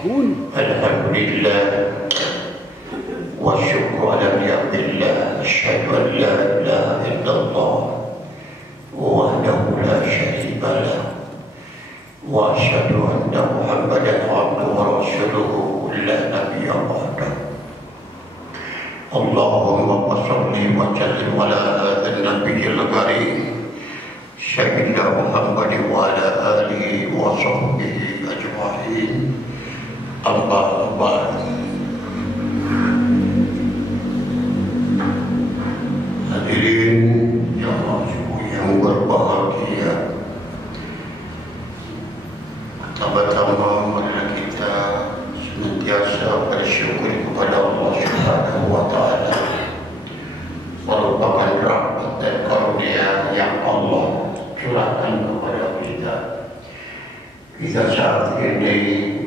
يشركون. الحمد لله والشكر على نعم الله. أشهد أن لا إله إلا الله وحده لا شريك له وأشهد أن محمدا عبده ورسوله لا نبي بعده. اللهم صل وسلم على هذا النبي الكريم سيدنا محمد وعلى آله وصحبه أجمعين. أما بعد. Hadirin yang berbahagia, pertama-tama marilah kita senantiasa bersyukur kepada Allah Subhanahu wa taala merupakan rahmat dan karunia yang Allah curahkan kepada kita. Kita saat ini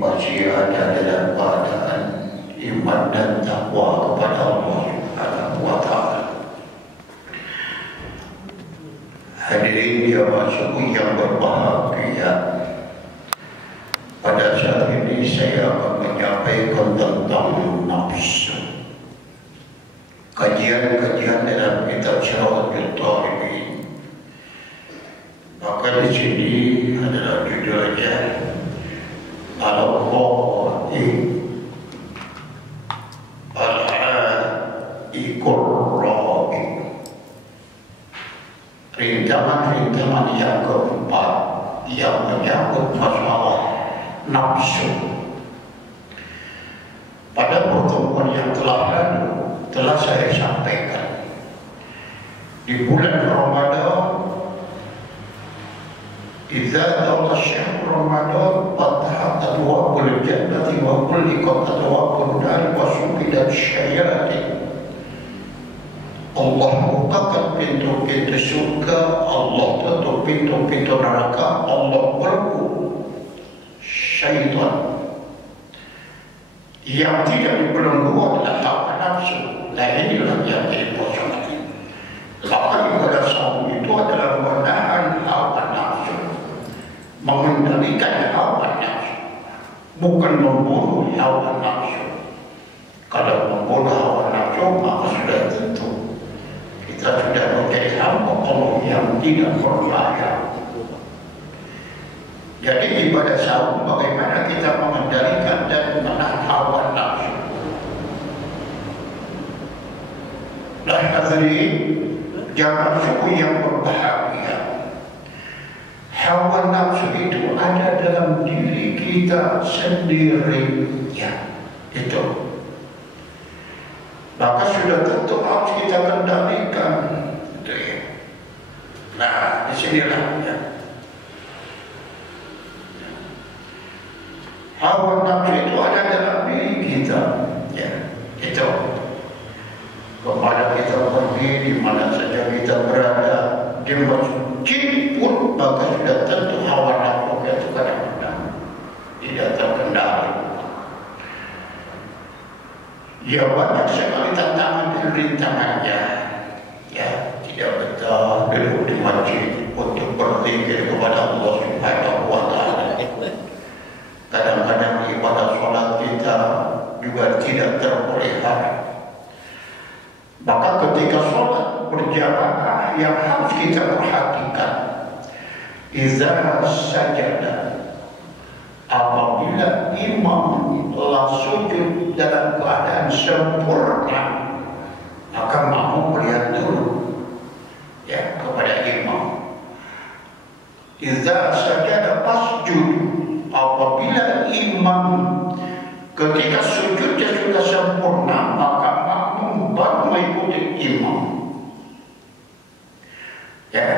masih ada dalam keadaan iman dan takwa kepada Allah Subhanahu wa taala. Hadirin jamaah sekalian yang berbahagia, pada saat ini saya akan menyampaikan tentang nafsu. Kajian-kajian dalam kitab Syaratul Talibin. Maka di sini adalah judulnya Al-Qadi Al-Aiqur Rabi. Rintangan-rintangan yang keempat yang menyangkut masalah nafsu. Pada pertemuan yang telah lalu telah saya sampaikan, di bulan Ramadan, idza dawla syahr Ramadan fatahat abwaabul jannati wa ghulqat abwaabun nar wa sufidat syayatin. Allah bukakan pintu-pintu surga, Allah tutup pintu-pintu neraka, Allah belenggu syaitan. Yang tidak dibelenggu adalah hawa nafsu. Nah, inilah yang jadi persoalan. Maka ibadah saum itu adalah menahan hawa nafsu, mengendalikan hawa nafsu, bukan membunuh hawa nafsu. Kalau membunuh hawa nafsu maka sudah tentu kita sudah menjadi hamba Allah yang tidak berbahaya. Jadi ibadah saum bagaimana kita mengendalikan dan menahan hawa nafsu. Dan hadirin jamaah suku yang berbahagia, hawa nafsu itu ada dalam diri kita sendirinya. Itu maka sudah tentu harus kita kendalikan. Itu ya. Nah, disinilah ya. Hawa nafsu itu ada dalam diri kita, ya. Itu kepada kita pergi di mana saja kita berada, di masjid pun maka sudah tentu hawa nafsu itu kadang-kadang tidak terkendali. Ya, banyak sekali tantangan dan rintangannya. Ya, tidak betah duduk di masjid untuk berzikir kepada Allah Subhanahu wa taala. Kadang-kadang ibadah sholat kita juga tidak terpelihara. Maka ketika sholat berjamaah yang harus kita perhatikan, idza sajada, apabila imam telah sujud dalam keadaan sempurna, maka makmum melihat dulu ya kepada imam. Idza sajada fasjud, apabila imam ketika sujudnya sudah sempurna, maka makmum baru mengikuti imam. Ya.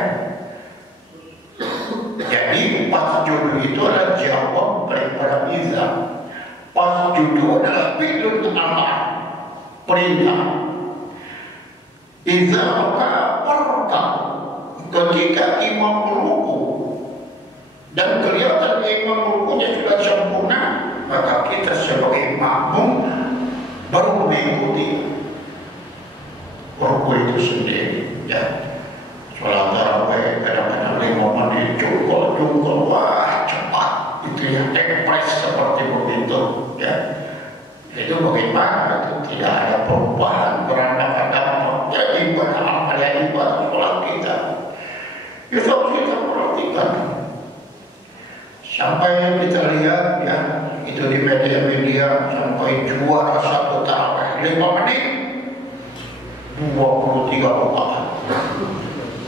Jadi fasjud itu adalah jawab daripada iza. Fasjud adalah fi'lun amar, perintah. Iza warka, ketika imam ruku dan kelihatan imam rukunya sudah sempurna, maka kita sebagai makmum baru mengikuti ruku itu sendiri. Ya. Sholat tarawih kadang-kadang 5 menit jungkol, wah cepat, itu yang ekspres seperti begitu. perubahan beraneka dampak jadi ibadah amal yang ibadah sholat kita. Itu harus kita perhatikan. Sampai kita lihat ya, itu di media-media sampai juara satu tarawih 5 menit 23 rakaat,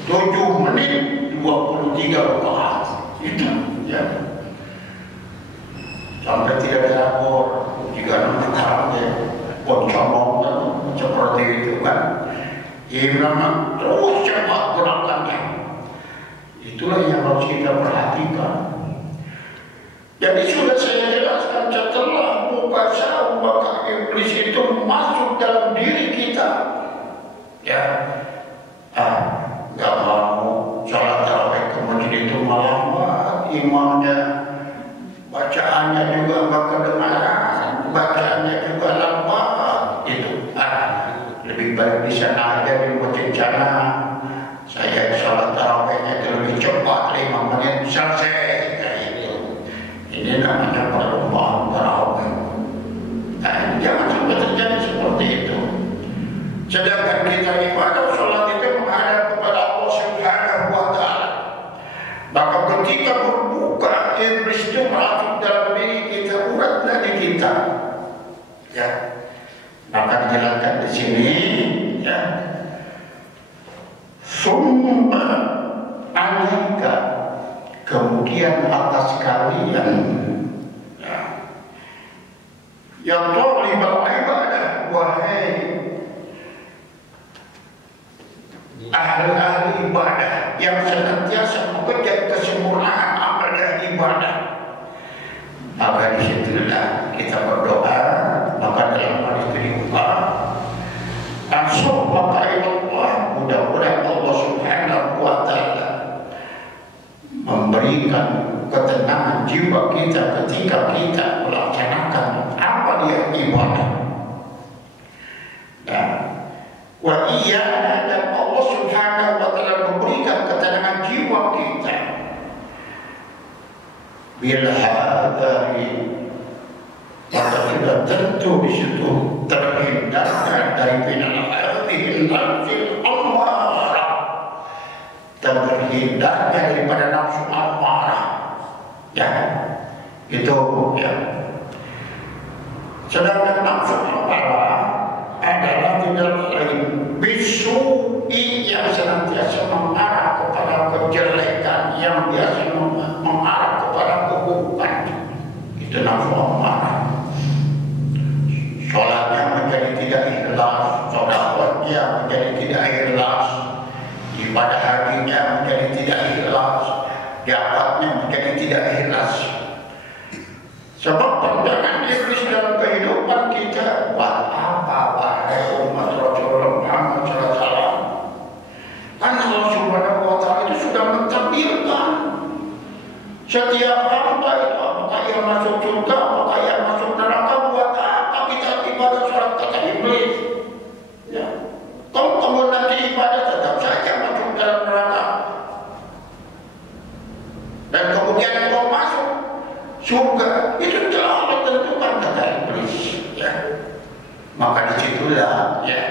7 menit 23 rakaat. Itu ya. Sampai tidak terabur jika sekarang ya poncomong seperti itu kan. Memang terus cepat gerakannya. Itulah yang harus kita perhatikan. Jadi sudah saya jelaskan, setelah mubasharah maka iblis itu masuk dalam diri kita. Ya, nggak mau sholat tarawih ke masjid itu melambat imamnya, bacaannya juga nggak kedengaran, bacaannya juga lambat. Itu lebih baik di sana aja di masjid sana. Saya sholat tarawihnya itu lebih cepat, 5 menit selesai. Ini namanya perlombaan tarawih. Jangan sampai terjadi seperti itu. Sedangkan kita ibadah sholat itu menghadap kepada Allah Subhanahu wa Ta'ala. Maka ketika berbuka, iblis itu masuk dalam diri kita, urat nadi kita. Ya, maka dijelaskan di sini. Ya, summa alaika, kemudian atas kalian yang talibal ibadah, wahai ahli ibadah yang senantiasa mengejar kesempurnaan amal dan ibadah. Maka disitulah kita berdoa, maka dalam hal itu diubah langsung maka Allah, mudah-mudahan Allah Subhanahu wa Ta'ala memberikan ketenangan jiwa kita ketika kita melaksanakan apa yang ibadah. Dan wa iya, dan Allah Subhanahu wa Ta'ala memberikan ketenangan jiwa kita bila hadari, maka sudah tentu di situ terhindar dari binal hadhihi nafsil amarah, terhindar daripada nafsu amarah. Ya, itu ya. Sedangkan nafsu amarah adalah tidak lain bisu'i, yang senantiasa mengarah kepada kejelekan, yang biasa mengarah kepada keburukan. Itu nafsu amarah. Sholatnya menjadi tidak ikhlas, sedekahnya menjadi tidak ikhlas, ibadah hajinya menjadi tidak ikhlas, jabatnya menjadi tidak ikhlas. Sebab pandangan iblis dalam kehidupan kita, buat apa wahai umat Rasulullah Muhammad SAW? Karena Allah Subhanahu wa Ta'ala itu sudah mentakdirkan setiap hamba itu, apakah ia masuk surga, apakah ia masuk neraka. Buat apa kita ibadah sholat, kata iblis? Ya, kalau kamu nanti ibadah tetap saja masuk dalam neraka. Dan kemudian kau masuk surga, itu telah Allah tentukan, kata iblis. Ya, maka disitulah ya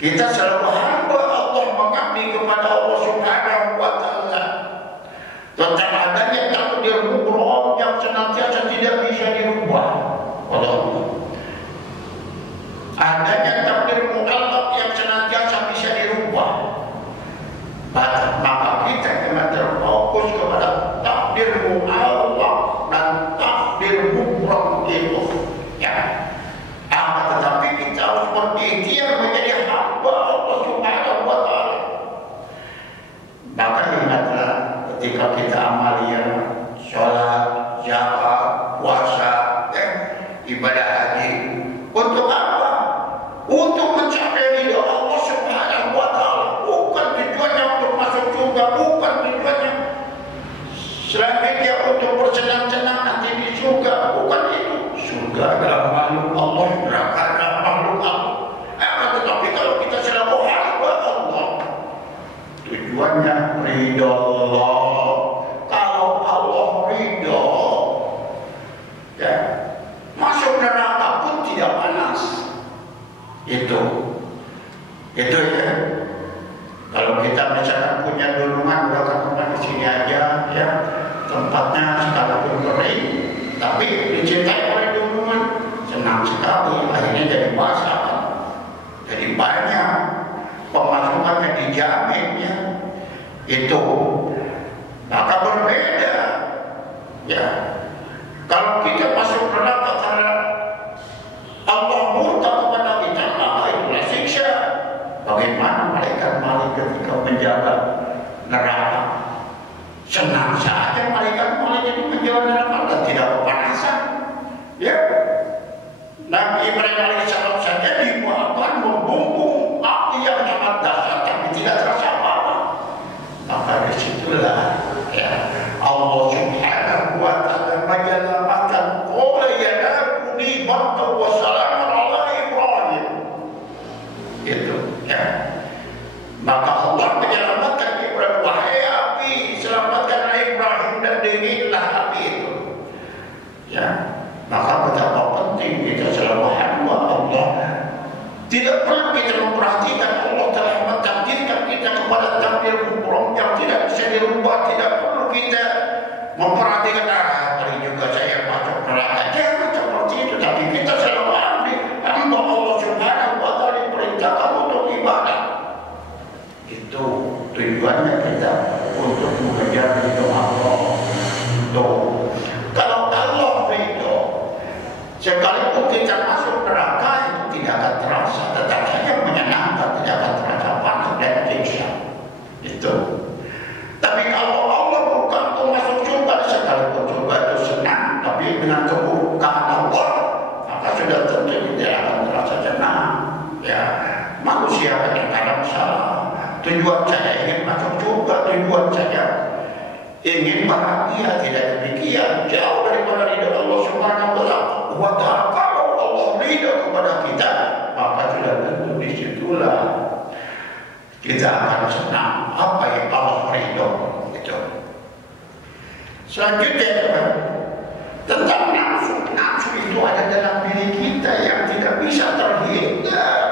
kita selalu hamba Allah, mengabdi kepada Allah Subhanahu wa Ta'ala tentang adanya takdir mubrom yang senantiasa tidak bisa dirubah oleh Allah. Adanya takdir mu'allaq yang senantiasa bisa dirubah. Maka kita kena terfokus kepada takdir mu'allaq dan takdir mubrom itu. Ya. Tetapi kita harus berikhtiar menjadi hamba Allah Subhanahu wa Ta'ala. Maka ingatlah, ketika kita amalia sholat, zakat, puasa, ibadah haji, untuk apa? Untuk Itu ya. Kalau kita misalkan punya dorongan, udah kan di sini aja ya, tempatnya sekalipun kering, tapi dicintai oleh dorongan, senang sekali. Akhirnya jadi basah, jadi banyak pemasukannya dijamin ya. Itu maka berbeda ya. Kalau kita masuk neraka karena Allah murka kepada kita, maka itulah siksa. Bagaimana malaikat ketika menjaga neraka? Senang saja malaikat jadi menjaga neraka dan tidak kepanasan. Ya, Nabi Ibrahim alaihissalam saja dibuatkan membumbung api yang sangat dahsyat tapi tidak terasa apa-apa. Maka disitulah ya Allah Subhanahu wa Ta'ala menyelamatkan qala ya nabuni barka wa salamun ala Ibrahim. Itu ya. Maka Allah menyelamatkan Ibrahim, wahai api, selamatkan Ibrahim dan dinginlah api itu. Ya. Maka betapa penting kita selalu hamba Allah. Tidak perlu kita memperhatikan Allah telah mentakdirkan kita kepada takdir hukum yang tidak bisa dirubah. Tidak perlu kita memperhatikan hari juga saya masuk neraka. Jangan seperti itu. Tapi kita selalu hamba Allah Subhanahu wa Ta'ala diperintahkan untuk ibadah. Itu tujuannya kita untuk mengejar ridho Allah. Kalau Allah ridho, sekalipun kita masuk neraka itu tidak akan terasa, tetap saja menyenangkan, tidak akan terasa panas dan siksa. Itu. Tapi kalau Allah bukan untuk masuk surga, sekalipun surga itu senang, tapi dengan keburukan Allah, maka sudah tentu tidak akan terasa senang. Ya, manusia kadang-kadang salah. Tujuan saya ingin masuk surga, tujuan saya ingin bahagia, tidak demikian. Jauh daripada ridho Allah Subhanahu wa Ta'ala. Kalau Allah ridho kepada kita, maka sudah tentu disitulah kita akan senang apa yang Allah ridho. Itu. Selanjutnya tentang nafsu. Nafsu itu ada dalam diri kita yang tidak bisa terhindar.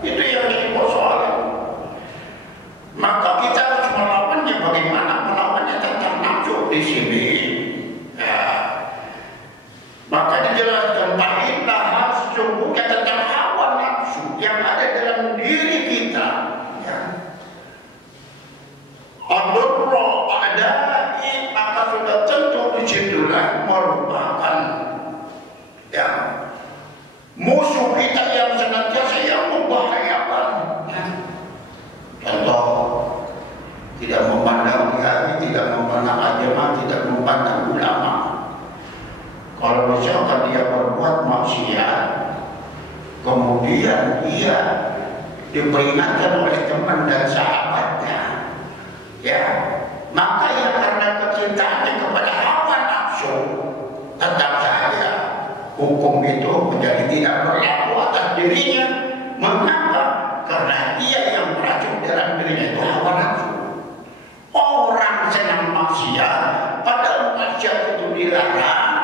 Itu yang jadi persoalan. Maka kita harus melawannya. Bagaimana melawannya tentang nafsu di sini? Ya. Maka dijelaskan bahwa sesungguhnya tentang hawa nafsu yang ada dalam diri kita. Ya. Adurro adai, maka sudah tentu disitulah merupakan ya musuh kita yang senantiasa yang membahayakan. Ya. Contoh, tidak memandang kiai, tidak memandang agama, tidak memandang ulama. Kalau misalkan dia berbuat maksiat, kemudian dia diperingatkan oleh teman dan sahabatnya, ya, maka ya karena kecintaannya kepada hawa nafsu, tetap saja hukum itu menjadi tidak berlaku atas dirinya. Mengapa? Karena dia yang meracun dalam dirinya itu hawa nafsu. Orang senang maksiat, padahal maksiat itu dilarang.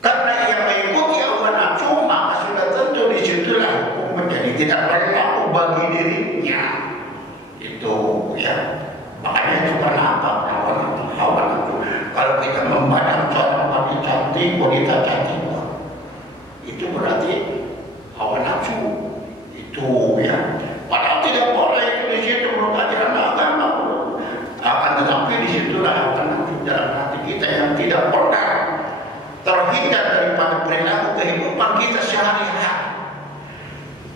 Karena ia mengikuti hawa nafsu, maka sudah tentu disitulah hukum menjadi tidak berlaku bagi dirinya. Itu ya. Makanya itu kenapa hawa nafsu. Kalau kita memandang seorang wanita cantik, wanita cantik, itu berarti hawa nafsu. Itu ya. Padahal tidak boleh itu di situ menurut ajaran agama. Akan tetapi disitulah hawa nafsu dalam hati kita yang tidak pernah terhindar daripada perilaku kehidupan kita sehari-hari.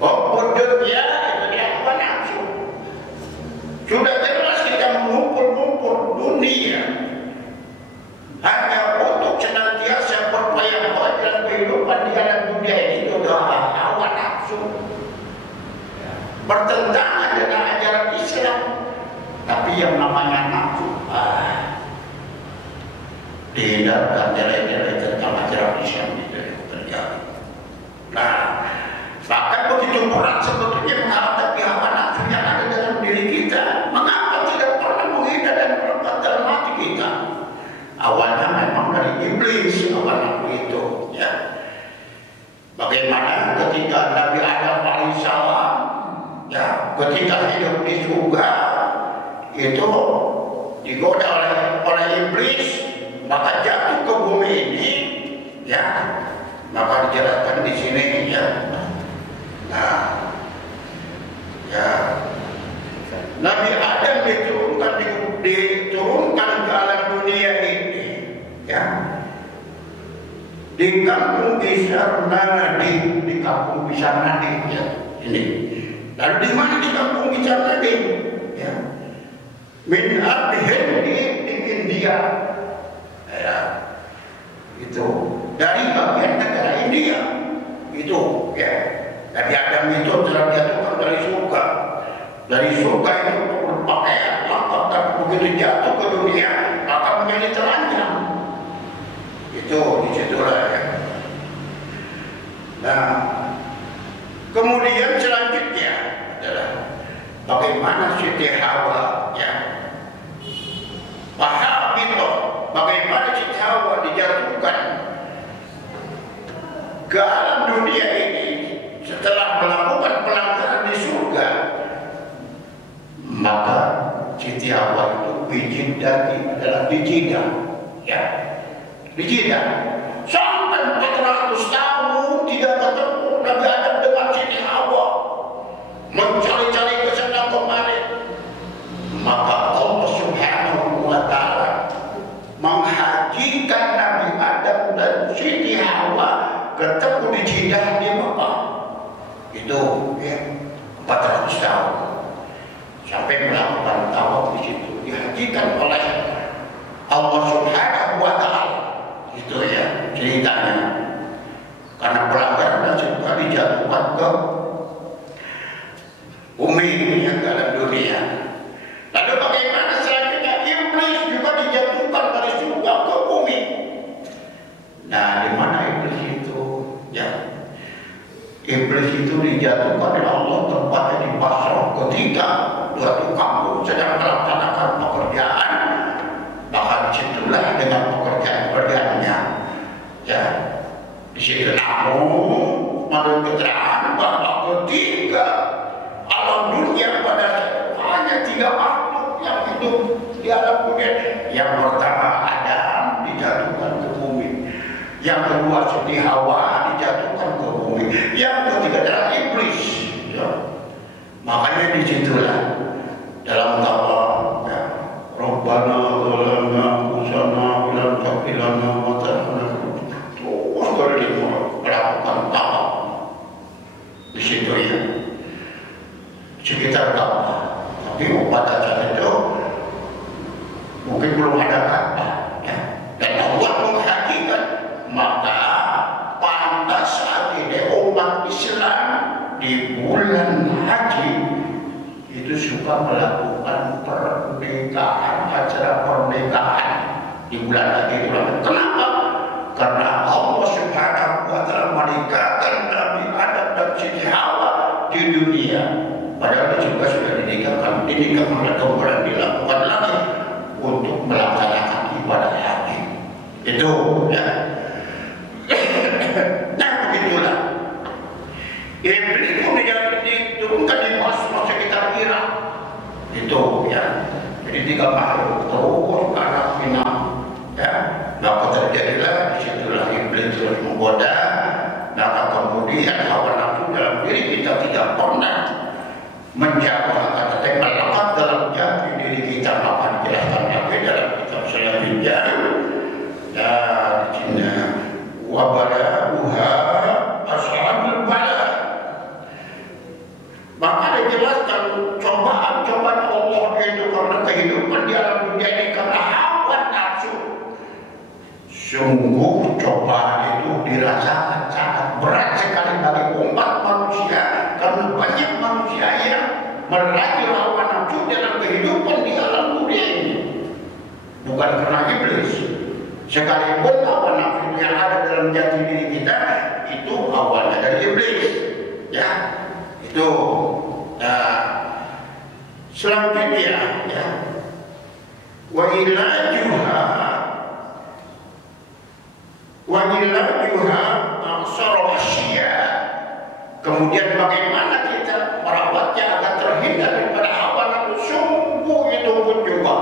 Oh, bodohnya itu dia hawa nafsu. Sudah jelas kita mengumpul-ngumpul dunia hanya untuk senantiasa berpaya-paya dalam kehidupan di dalam dunia ini. Itu adalah hawa nafsu. Bertentangan dengan ajaran Islam. Tapi yang namanya nafsu dihindarkan nilai-nilai tentang ajaran Islam itu terjadi. Nah, bahkan begitu berat sebetulnya menghadapi hawa nafsu yang ada dalam diri kita. Mengapa tidak pernah menghindar dan melekat dalam hati kita? Awalnya memang dari iblis hawa nafsu itu, ya. Bagaimana ketika Nabi Adam alaihissalam ya ketika hidup di surga itu digoda oleh iblis, maka jatuh ke bumi ini ya, maka dijelaskan di sini ya. Nah, ya Nabi Adam diturunkan ke alam dunia ini ya, di kampung Isar Nadi, di kampung Isar Nadi ya ini. Lalu di mana di kampung Isar Nadi ya? Min Adhen di India ya, itu dari bagian negara India itu ya. Nabi Adam itu telah dijatuhkan dari surga. Dari surga itu berpakaian lengkap, tapi begitu jatuh ke dunia maka menjadi telanjang. Itu disitulah ya. Nah, kemudian selanjutnya adalah bagaimana Siti Hawa ya, paham itu bagaimana Siti Hawa dijatuhkan ke alam dunia ini setelah melakukan pelanggaran di surga, maka Siti Hawa itu biji daging adalah dijidah ya, dijidah sampai 400 tahun tidak ketemu Nabi Adam dengan Siti Hawa, mencari-cari ke sana kemari, maka Allah Subhanahu wa Ta'ala menghajikan Nabi Adam dan Siti Hawa ketemu di Jeddah di Mekah itu ya 400 tahun sampai melakukan tawaf di situ, dihajikan oleh Allah Subhanahu wa Ta'ala. Itu ya ceritanya, karena pelanggaran dan juga dijatuhkan ke bumi yang dalam dunia. Lalu bagaimana selanjutnya? Iblis juga dijatuhkan dari surga ke bumi. Nah, di mana iblis itu? Ya, iblis itu dijatuhkan oleh Allah tempatnya di Basra ketika suatu kampung sedang melaksanakan pekerjaan, bahkan disitulah dengan pekerjaannya ya, di situ. Namun menurut keterangan bahwa ketika alam dunia pada hanya 3 makhluk yang hidup di alam dunia. Yang pertama Adam dijatuhkan ke bumi, yang kedua Siti Hawa dijatuhkan ke bumi, yang ketiga adalah iblis ya. Makanya disitulah dalam doa ya, Rabbana zalamna anfusana wa lam taghfir lana wa tarhamna terus melakukan doa di situ ya, sekitar Ka'bah. Tapi pada saat itu mungkin belum ada Ka'bah ya. Dan Allah menghakikan, maka pantas saat ini umat Islam di bulan haji itu suka melakukan pernikahan, acara pernikahan di bulan haji itu. Kenapa? Karena Allah Subhanahu wa Ta'ala menikahkan Nabi Adam dan Siti Hawa di dunia. Padahal juga sudah dinikahkan oleh kemudian dilakukan lagi untuk melaksanakan ibadah haji. Itu ya. Nah, begitulah. Iblis pun diturunkan di Basra sekitar Irak. Itu ya. Jadi 3 makhluk terus ke arah final. Ya. Maka terjadilah disitulah iblis terus menggoda. Maka kemudian hawa nafsu dalam diri kita tidak pernah menjaga, kata melekat dalam jati diri kita, maka dijelaskan lagi dalam kitab selanjutnya. Dan di sini wabala'uha ashabul bala, maka dijelaskan cobaan-cobaan Allah itu karena kehidupan di alam dunia ini karena hawa nafsu. Sungguh cobaan itu dirasakan sangat berat sekali bagi umat manusia, karena banyak manusia yang meraih hawa nafsu dalam kehidupan di alam dunia ini. Bukan karena iblis, sekalipun hawa nafsu yang ada dalam jati diri kita itu awalnya dari iblis ya. Itu selanjutnya ya, wa ilajuha aksara asya Kemudian bagaimana kita merawatnya agar terhindar daripada hawa nafsu, sungguh itu pun juga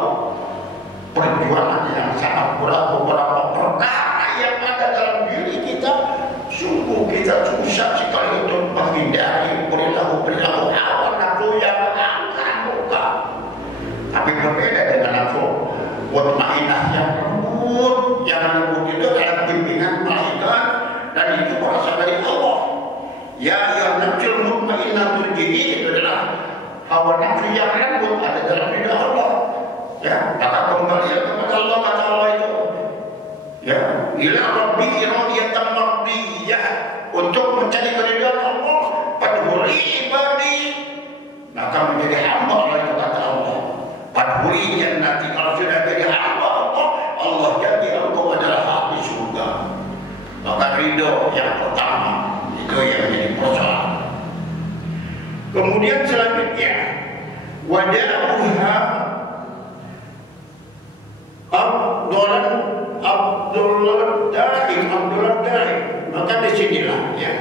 perjuangan yang sangat berat. Beberapa perkara yang ada dalam diri kita, sungguh kita susah sekali untuk menghindari perilaku hawa nafsu yang akan buka. Tapi berbeda dengan nafsu mutmainnah yang lembut. Yang lembut itu adalah bimbingan malaikat dan itu berasal dari Allah. Ya yang nafsul mutmainnah turji'i, itu adalah hawa nafsu yang lembut ada dalam diri Allah. Ya, maka kembali kepada Allah, kata Allah itu, ya, ila rabbiki radiyatan mardiyah, untuk mencari keridhaan Allah, fadhuri ibadi, maka menjadi hamba Allah, itu kata Allah. Fadhuri jannati, kalau sudah jadi hamba Allah, Allah jadi engkau adalah ahli surga. Maka ridho yang pertama itu yang menjadi persoalan. Kemudian selanjutnya, wadahuha Abdullah Daim. Maka disinilah ya,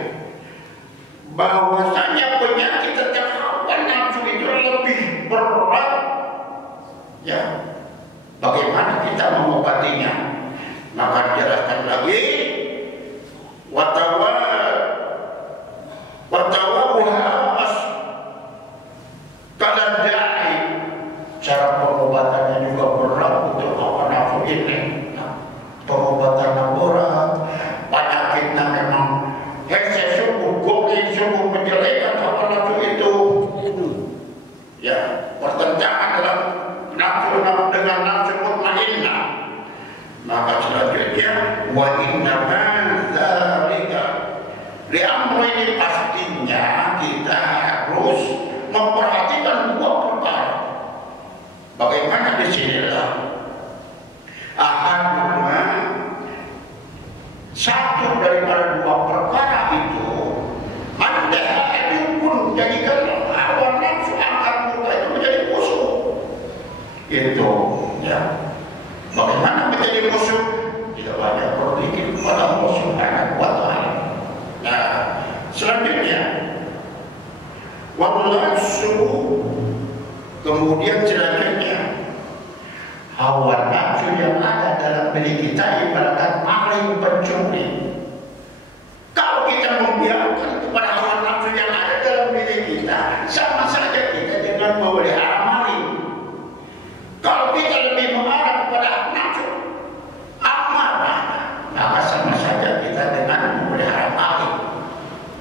bahwasanya penyakit tentang hawa nafsu itu lebih berat. Ya, bagaimana kita mengobatinya? Maka dijelaskan lagi, watawawuhas kaladai. Cara pengobatannya juga berat untuk hawa nafsu ini. Pengobatannya berat, penyakitnya memang sungguh gokil, sungguh menjelekan hawa nafsu itu. Ya, pertentangan dalam nafsu dengan nafsu mutmainnah. Maka selanjutnya, wa inna dzalika li'amri, ini pastinya kita harus memperhatikan dua perkara. Bagaimana disinilah ahaduma, satu daripada dua perkara itu, anda itu pun jadikan hawa nafsu akan muka itu menjadi musuh. Itu ya, bagaimana menjadi musuh? Tidak banyak berpikir kepada Allah Subhanahu wa ta'ala. Nah, selanjutnya wallahu, kemudian selanjutnya hawa nafsu yang ada dalam diri kita ibarat maling pencuri. Kalau kita membiarkan kepada hawa nafsu yang ada dalam diri kita, sama saja kita dengan memelihara maling. Kalau kita lebih mengarah kepada nafsu amarah, maka sama saja kita dengan memelihara maling.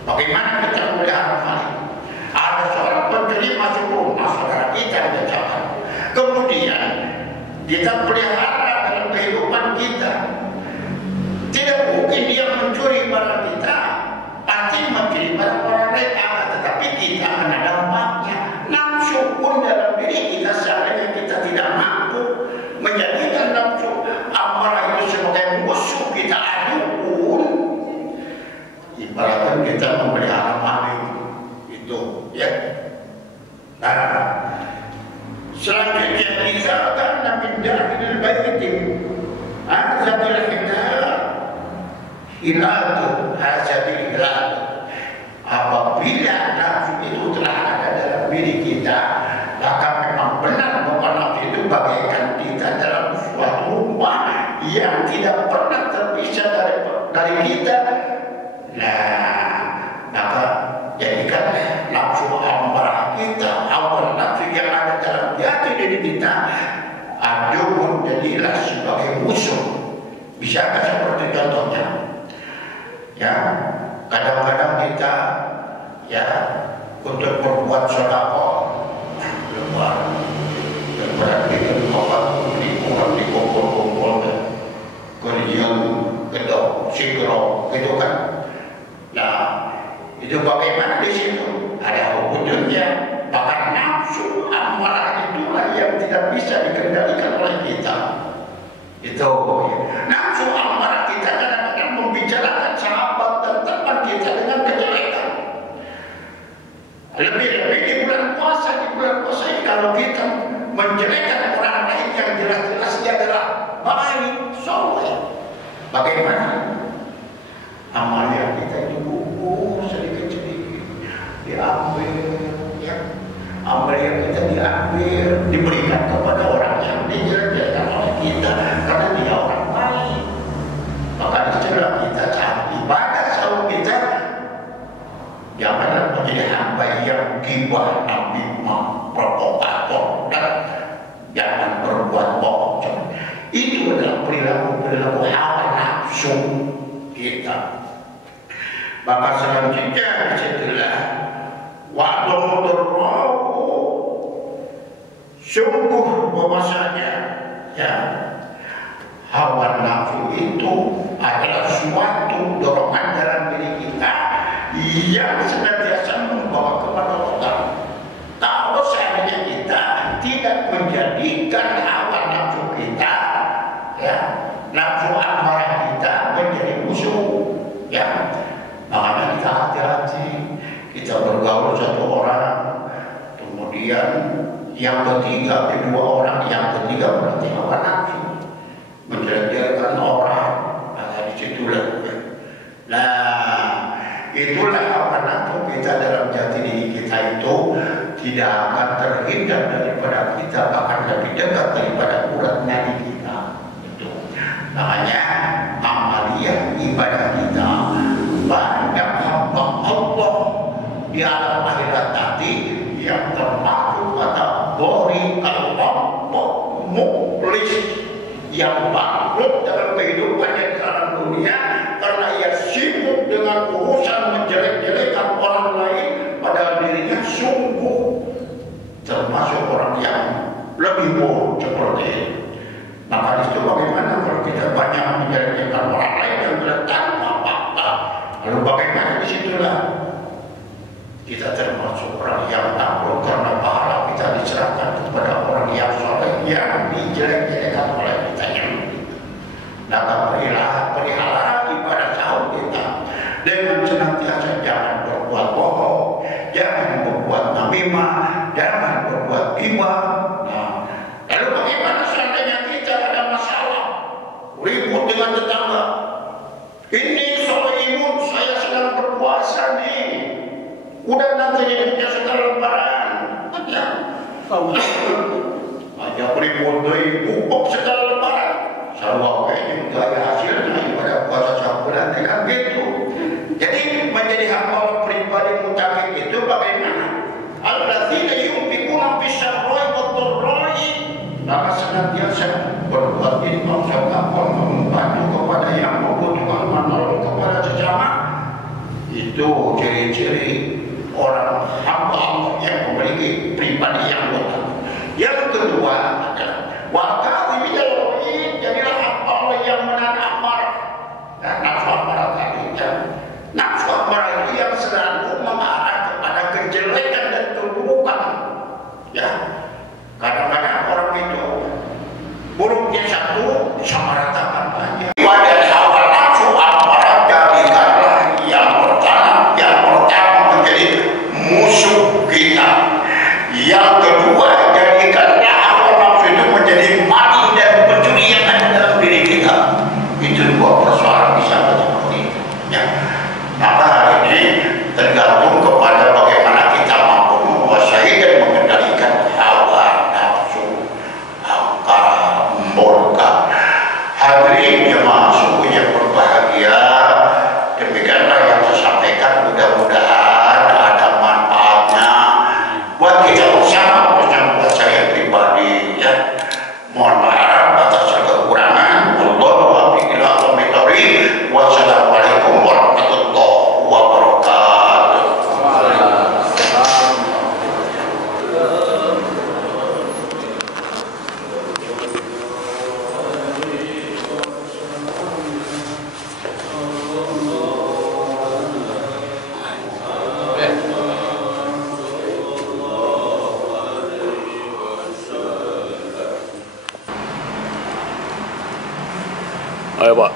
Bagaimana kita memelihara maling? Ada seorang pencuri masuk rumah saudara kita berjalan, kemudian kita pelihara dalam kehidupan kita. Tidak mungkin dia mencuri barang kita, pasti mencuri barang orang lain, tetapi kita kena dampaknya. Nafsu pun dalam diri kita, seandainya kita tidak mampu menjadikan nafsu amarah itu sebagai musuh kita, adu pun ibaratkan kita memelihara maling itu, ya. Nah, selanjutnya misalkan Nabi Dahil Baitim Azadil Hidar Iladu Azadil Hilal, apabila nafsu itu telah ada dalam diri kita, maka memang benar bahwa nafsu itu bagaikan kita dalam suatu rumah yang tidak pernah terpisah dari kita. Nah, maka jadikan nafsu amarah kita, hawa nafsu yang ada dalam hati diri kita, adukun jadilah sebagai musuh. Bisakah seperti contohnya? Ya, kadang-kadang kita ya untuk berbuat sedekah keluar berarti di kumpul kerjaan kedok sikro gitu kan. Nah, itu bagaimana di situ? Ada wujudnya. Bahkan nafsu amarah itulah yang tidak bisa dikendalikan oleh kita. Itu nafsu amarah kita kadang-kadang membicarakan sahabat dan teman kita dengan kejelekan. Lebih-lebih di bulan puasa ini, kalau kita menjelekkan orang lain yang jelas-jelas dia adalah baik, soleh, bagaimana? Amalnya kita itu gugur sedikit-sedikit. menjadi hamba yang gibah, namimah, provokator, dan jangan berbuat bohong. Itu adalah perilaku hawa nafsu kita. Maka selanjutnya disitulah wa'dhu sungguh bahwasanya ya hawa nafsu itu adalah suatu dorongan dalam diri kita yang senantiasa membawa kepada Allah. Kalau seandainya kita tidak menjadikan hawa nafsu kita, ya, nafsu amarah kita menjadi musuh, ya, makanya kita hati-hati. Kita bergaul satu orang, kemudian yang ketiga, kedua orang, yang ketiga berarti hawa nafsu, menjelek-jelekan orang. Nah, disitulah. Nah, itulah hawa nafsu kita dalam jati diri kita itu tidak akan terhindar daripada kita, bahkan lebih dekat daripada urat nadi kita. Itu makanya amaliyah ibadah kita banyak hamba Allah di alam akhirat nanti yang termasuk kata bori kelompok muklis yang bangkrut dalam kehidupannya di alam dunia karena ia sibuk dengan urusan menjelek-jelekan orang lain, padahal dirinya sungguh termasuk orang yang lebih buruk seperti itu. Maka itu bagaimana kalau kita banyak menjelek-jelekan orang lain yang tidak tahu apa-apa, lalu bagaimana disitulah kita termasuk orang yang takut karena pahala kita diserahkan kepada orang yang soleh yang dijelek-jelekan oleh kita yang dapat pelihara ibadah sahur kita dengan senantiasa jangan berbuat bohong, jangan berbuat namimah, jangan berbuat ghibah. Nah, lalu bagaimana seandainya kita ada masalah ribut dengan tetangga? Ini soimun, saya sedang berpuasa nih. Udah nanti ributnya setelah lebaran, ya. Aja ribut dari bubuk setelah lebaran. Sarwa kayaknya udah ada hasilnya ibadah puasa sebulan kan gitu. Jadi menjadi hamba Allah pribadi mutakin itu bagaimana? Alladzina yunfiquna fis-sarra'i wad-dharra'i, maka senantiasa berbuat infak sedekah, membantu kepada yang membutuhkan, menolong kepada sesama. Itu ciri-ciri orang hamba Allah yang memiliki pribadi yang benar. Yang kedua adalah waqa'idil ghaib, jadilah hamba Allah yang menahan amarah. Dan nafsu amarah tadi, ya. Nafsu amarah itu yang selalu mengarah kepada kejelekan dan keburukan. Ya, kadang-kadang orang itu buruknya satu sama ratakan banyak. Pada hawa nafsu amarah jadikanlah yang pertama menjadi musuh kita. Yang kedua, jadikanlah hawa nafsu itu menjadi mani dan pencuri yang ada dalam diri kita. Itu dua persoalan bisa seperti itu. Ya. Maka hari ini tergantung kepada bagaimana kita mampu menguasai dan mengendalikan hawa nafsu, amarah, murka. Hadirin jemaah subuh yang berbahagia, demikianlah yang saya sampaikan. Mudah-mudahan ada manfaatnya buat kita bersama, buat saya pribadi, ya. Mohon maaf atas kekurangan. Wassalamualaikum warahmatullahi wabarakatuh. Ayo Pak.